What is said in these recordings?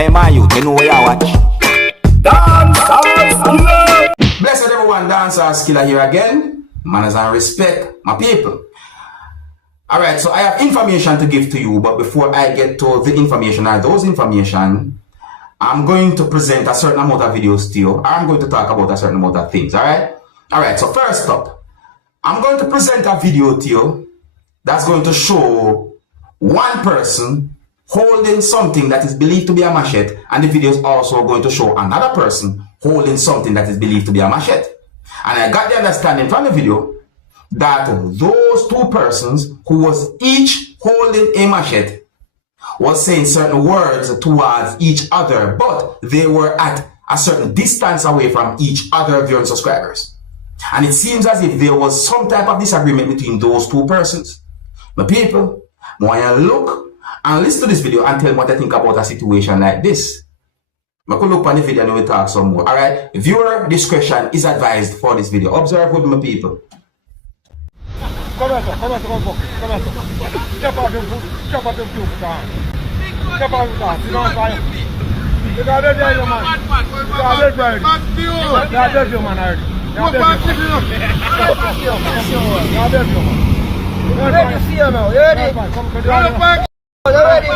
Hey man, you know where you watch. Dancehall skilla. Blessed everyone, Dancehall skilla here again. Manners and respect, my people. Alright, so I have information to give to you, but before I get to the information or those information, I'm going to present a certain amount of videos to you. I'm going to talk about a certain amount of things, alright? Alright, so first up, I'm going to present a video to you that's going to show one person holding something that is believed to be a machete, and the video is also going to show another person holding something that is believed to be a machete. And I got the understanding from the video that those two persons who was each holding a machete was saying certain words towards each other, but they were at a certain distance away from each other viewing subscribers. And it seems as if there was some type of disagreement between those two persons. My people, I want you to look and listen to this video and tell me what I think about a situation like this. I could look on the video and we'll talk some more. Alright, viewer discretion is advised for this video. Observe with my people. Come on. Step up your foot, man. Step up your foot, sit on fire. You got it there, man. You got it there. You got it there, man, already. You got it there, man. You ready to see you now? You ready? You ready?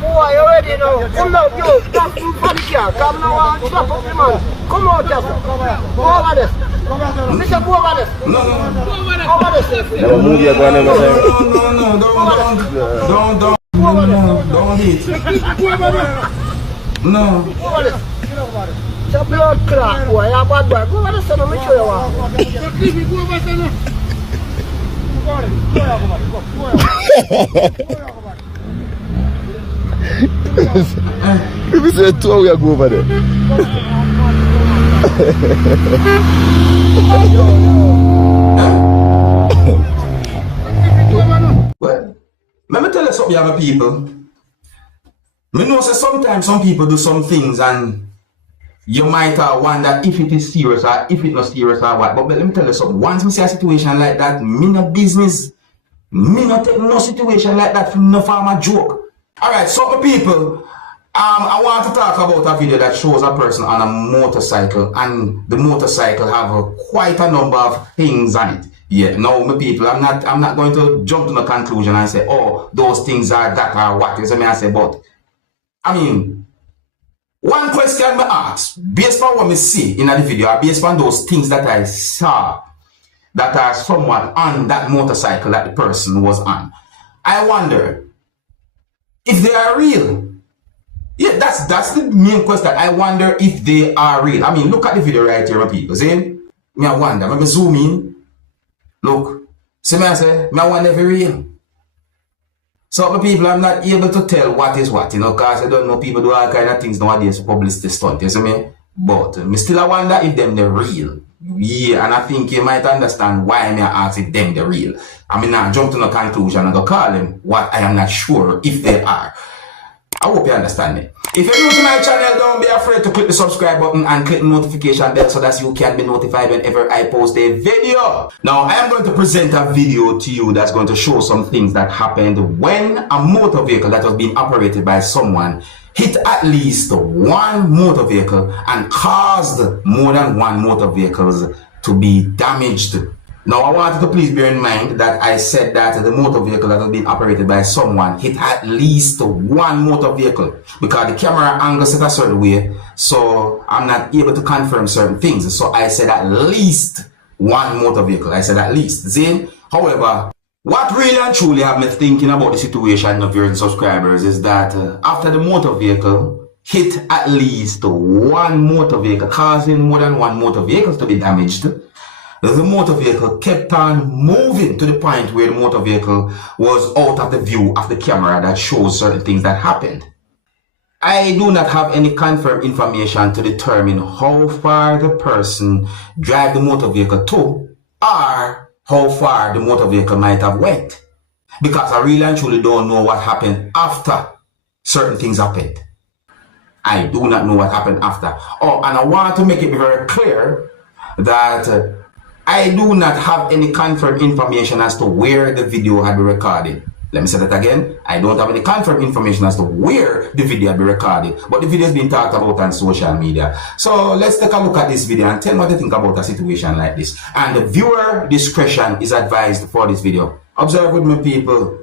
Boy, you ready now? Come now, yo. Stop from the car. Come now and stop up the man. Come out, Jessica. Go over this. Mr. Go over this. No. Over this. No, move your gun over there. Don't hit. No. Go over this. It's a blood clot, boy. You're a bad boy. Go over this and let me show you what. Go over this. If you say two, we go over there. Well, let me tell you something, young people. I know that sometimes some people do some things and you might wonder if it is serious or if it's not serious or what. But let me tell you something. Once I see a situation like that, me no business. Me not take no situation like that from no farmer joke. Alright, so people, I want to talk about a video that shows a person on a motorcycle, and the motorcycle have quite a number of things on it. Yeah, no, my people, I'm not going to jump to the conclusion and say, oh, those things are that or what. You see me, I say, but I mean, one question I ask, based on what I see in the video, or based on those things that I saw that are someone on that motorcycle that the person was on, I wonder if they are real. Yeah, that's the main question. I wonder if they are real. I mean, look at the video right here, my people. See? Me I wonder. Let me zoom in. Look. See me I say? Me I wonder if it's real. So, my people, I'm not able to tell what is what, you know, because I don't know, people do all kind of things nowadays to publicity stunt, you see me? But me still I wonder if them they're real. Yeah, and I think you might understand why me ask if them they're real. I mean, now jump to no conclusion and go call them what I am not sure if they are. I hope you understand me. If you're new to my channel, don't be afraid to click the subscribe button and click the notification bell so that you can be notified whenever I post a video. Now, I am going to present a video to you that's going to show some things that happened when a motor vehicle that was being operated by someone hit at least one motor vehicle and caused more than one motor vehicles to be damaged. Now, I wanted to please bear in mind that I said that the motor vehicle that was being operated by someone hit at least one motor vehicle because the camera angle set a certain way, so I'm not able to confirm certain things. So I said at least one motor vehicle. I said at least. See? However, what really and truly have me thinking about the situation of your subscribers is that after the motor vehicle hit at least one motor vehicle, causing more than one motor vehicles to be damaged, the motor vehicle kept on moving to the point where the motor vehicle was out of the view of the camera that shows certain things that happened. I do not have any confirmed information to determine how far the person drive the motor vehicle to or how far the motor vehicle might have went, because I really and truly don't know what happened after certain things happened. I do not know what happened after. Oh, and I want to make it very clear that I do not have any confirmed information as to where the video had been recorded. Let me say that again. I don't have any confirmed information as to where the video will be recorded, but the video has been talked about on social media. So let's take a look at this video and tell me what you think about a situation like this. And the viewer discretion is advised for this video. Observe with me, people.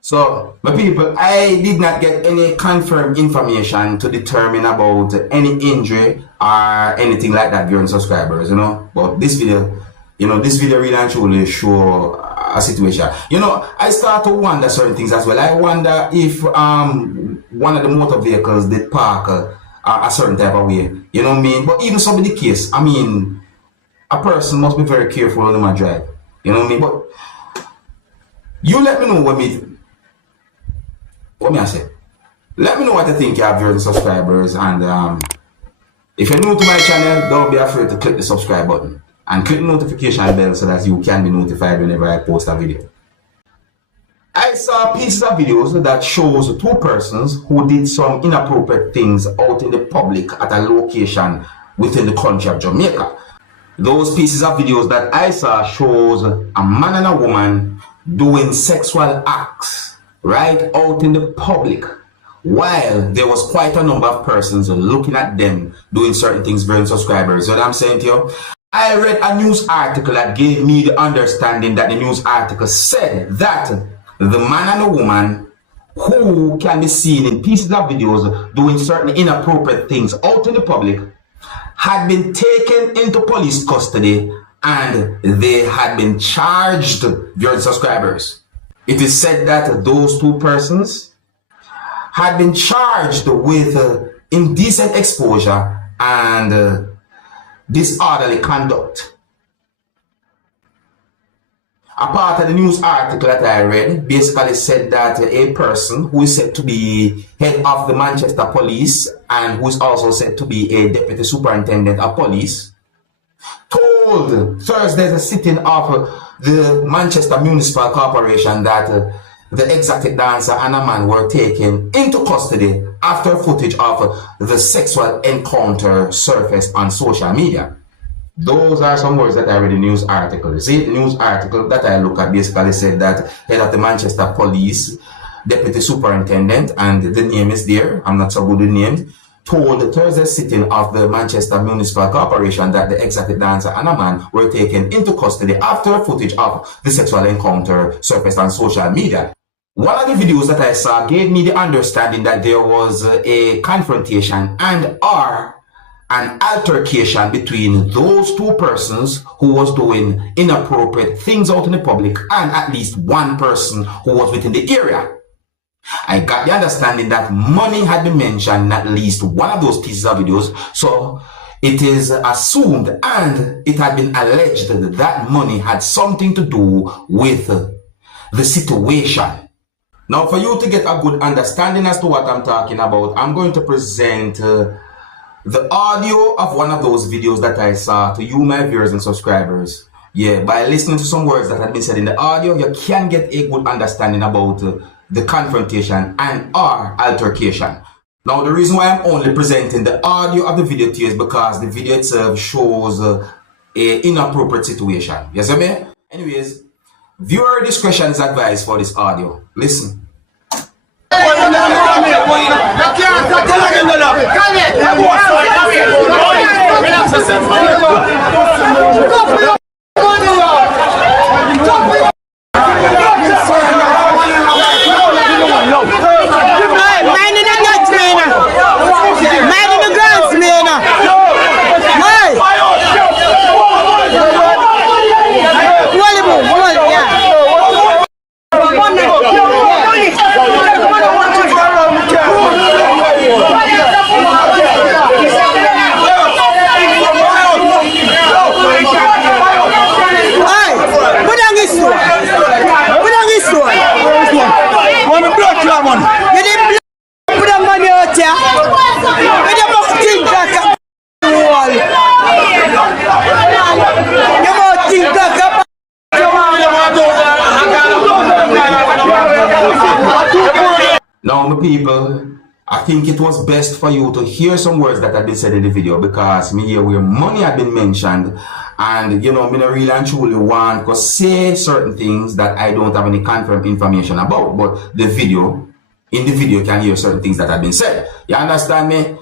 So, my people, I did not get any confirmed information to determine about any injury or anything like that during subscribers, you know. But this video, this video really and truly show a situation. I start to wonder certain things as well. I wonder if one of the motor vehicles did park a certain type of way, you know what I mean? But even so be the case, I mean, a person must be very careful on my drive, you know what I mean? But you let me know what I say. Let me know what you think, your viewers and subscribers, and if you're new to my channel, don't be afraid to click the subscribe button and click the notification bell so that you can be notified whenever I post a video. I saw pieces of videos that shows two persons who did some inappropriate things out in the public at a location within the country of Jamaica. Those pieces of videos that I saw shows a man and a woman doing sexual acts right out in the public, while there was quite a number of persons looking at them doing certain things, very subscribers. You know what I'm saying to you? I read a news article that gave me the understanding that the news article said that the man and the woman who can be seen in pieces of videos doing certain inappropriate things out in the public had been taken into police custody and they had been charged, viewers subscribers. It is said that those two persons had been charged with indecent exposure and disorderly conduct. A part of the news article that I read basically said that a person who is said to be head of the Manchester Police and who is also said to be a deputy superintendent of police told Thursday's sitting of the Manchester Municipal Corporation that the exotic dancer and a man were taken into custody after footage of the sexual encounter surfaced on social media. Those are some words that I read in the news article. See, the news article that I look at basically said that head of the Manchester Police, deputy superintendent, and the name is there, I'm not so good with names, told the Thursday sitting of the Manchester Municipal Corporation that the exotic dancer and a man were taken into custody after footage of the sexual encounter surfaced on social media. One of the videos that I saw gave me the understanding that there was a confrontation and or an altercation between those two persons who was doing inappropriate things out in the public and at least one person who was within the area. I got the understanding that money had been mentioned in at least one of those pieces of videos, so it is assumed and it had been alleged that that money had something to do with the situation. Now, for you to get a good understanding as to what I'm talking about, I'm going to present the audio of one of those videos that I saw to you, my viewers and subscribers. Yeah, by listening to some words that had been said in the audio, you can get a good understanding about the confrontation and or altercation. Now, the reason why I'm only presenting the audio of the video to you is because the video itself shows a inappropriate situation. Yes, I mean? Anyways, viewer discretion is advised for this audio. Listen. Now, my people, I think it was best for you to hear some words that had been said in the video, because me hear where money had been mentioned, and you know, me not really and truly want to say certain things that I don't have any confirmed information about, but in the video you can hear certain things that have been said. You understand me?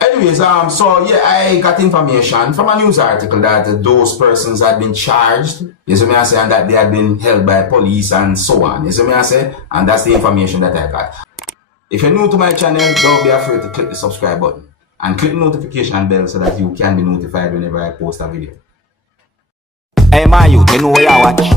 Anyways, so yeah, I got information from a news article that those persons had been charged, you see me I say, and that they had been held by police and so on, you see me I say, and that's the information that I got. If you're new to my channel, don't be afraid to click the subscribe button and click the notification bell so that you can be notified whenever I post a video. Hey, my youth, you know where you watch.